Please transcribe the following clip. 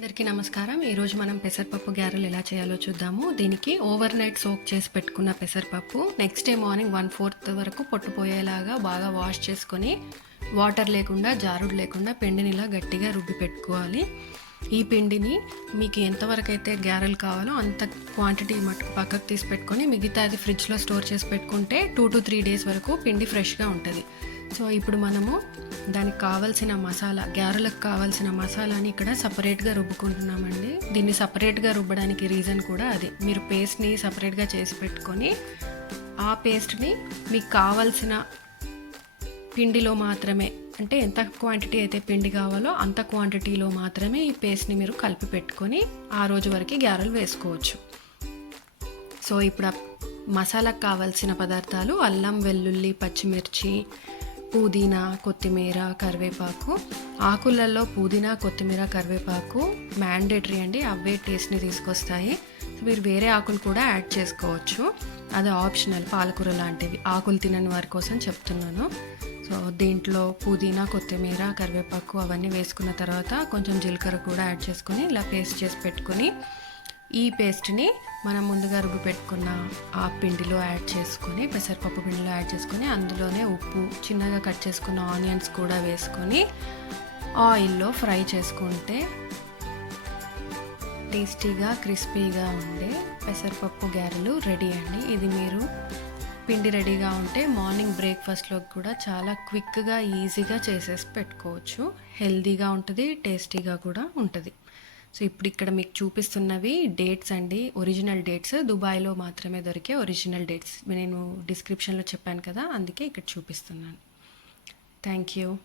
అందరికీ నమస్కారం. ఈరోజు మనం పెసరపప్పు గారెలు ఎలా చేయాలో చూద్దాము. దీనికి ఓవర్ నైట్ సోక్ చేసి పెట్టుకున్న పెసరపప్పు next day morning one fourth వరకు పొట్టుపోయేలాగా బాగా వాష్ చేసుకొని వాటర్ లేకుండా జారుడు లేకుండా పిండిని ఇలా గట్టిగా రుబ్బి పెట్టుకోవాలి. ఈ పిండిని మీకు ఎంతవరకు అయితే గారెలు కావాలో అంత క్వాంటిటీ మటుకు పక్కకు తీసి పెట్టుకొని మిగతా అది ఫ్రిడ్జ్లో స్టోర్ చేసి పెట్టుకుంటే టూ టు త్రీ డేస్ వరకు పిండి ఫ్రెష్గా ఉంటుంది. సో ఇప్పుడు మనము దానికి కావాల్సిన మసాలా గ్యారెలకు కావాల్సిన మసాలాని ఇక్కడ సపరేట్గా రుబ్బుకుంటున్నామండి. దీన్ని సపరేట్గా రుబ్బడానికి రీజన్ కూడా అదే. మీరు పేస్ట్ని సపరేట్గా చేసి పెట్టుకొని ఆ పేస్ట్ని మీకు కావాల్సిన పిండిలో మాత్రమే అంటే ఎంత క్వాంటిటీ అయితే పిండి కావాలో అంత క్వాంటిటీలో మాత్రమే ఈ పేస్ట్ని మీరు కలిపి పెట్టుకొని ఆ రోజు వరకు గ్యారెలు వేసుకోవచ్చు. సో ఇప్పుడు మసాలాకు కావాల్సిన పదార్థాలు అల్లం వెల్లుల్లి పచ్చిమిర్చి పుదీనా కొత్తిమీర కరివేపాకు. ఆకులలో పుదీనా కొత్తిమీర కరివేపాకు మ్యాండేటరీ అండి అవే టేస్ట్ని తీసుకొస్తాయి. మీరు వేరే ఆకులు కూడా యాడ్ చేసుకోవచ్చు. అది ఆప్షనల్ పాలకూర లాంటివి. ఆకులు తినని వారి కోసం చెప్తున్నాను. దీంట్లో పుదీనా కొత్తిమీర కరివేపాకు అవన్నీ వేసుకున్న తర్వాత కొంచెం జీలకర్ర కూడా యాడ్ చేసుకొని ఇలా పేస్ట్ చేసి పెట్టుకొని ఈ పేస్ట్ని మనం ముందుగా రుబ్బి పెట్టుకున్న ఆ పిండిలో యాడ్ చేసుకొని పెసరపప్పు పిండిలో యాడ్ చేసుకొని అందులోనే ఉప్పు చిన్నగా కట్ చేసుకున్న ఆనియన్స్ కూడా వేసుకొని ఆయిల్లో ఫ్రై చేసుకుంటే టేస్టీగా క్రిస్పీగా ఉండే పెసరపప్పు గారెలు రెడీ అండి. ఇది మీరు పిండి రెడీగా ఉంటే మార్నింగ్ బ్రేక్ఫాస్ట్లోకి కూడా చాలా క్విక్గా ఈజీగా చేసేసి పెట్టుకోవచ్చు. హెల్దీగా ఉంటుంది టేస్టీగా కూడా ఉంటుంది. సో ఇప్పుడు ఇక్కడ మీకు చూపిస్తున్నవి డేట్స్ అండి. ఒరిజినల్ డేట్స్ దుబాయ్లో మాత్రమే దొరికే ఒరిజినల్ డేట్స్. నేను డిస్క్రిప్షన్లో చెప్పాను కదా అందుకే ఇక్కడ చూపిస్తున్నాను. Thank you.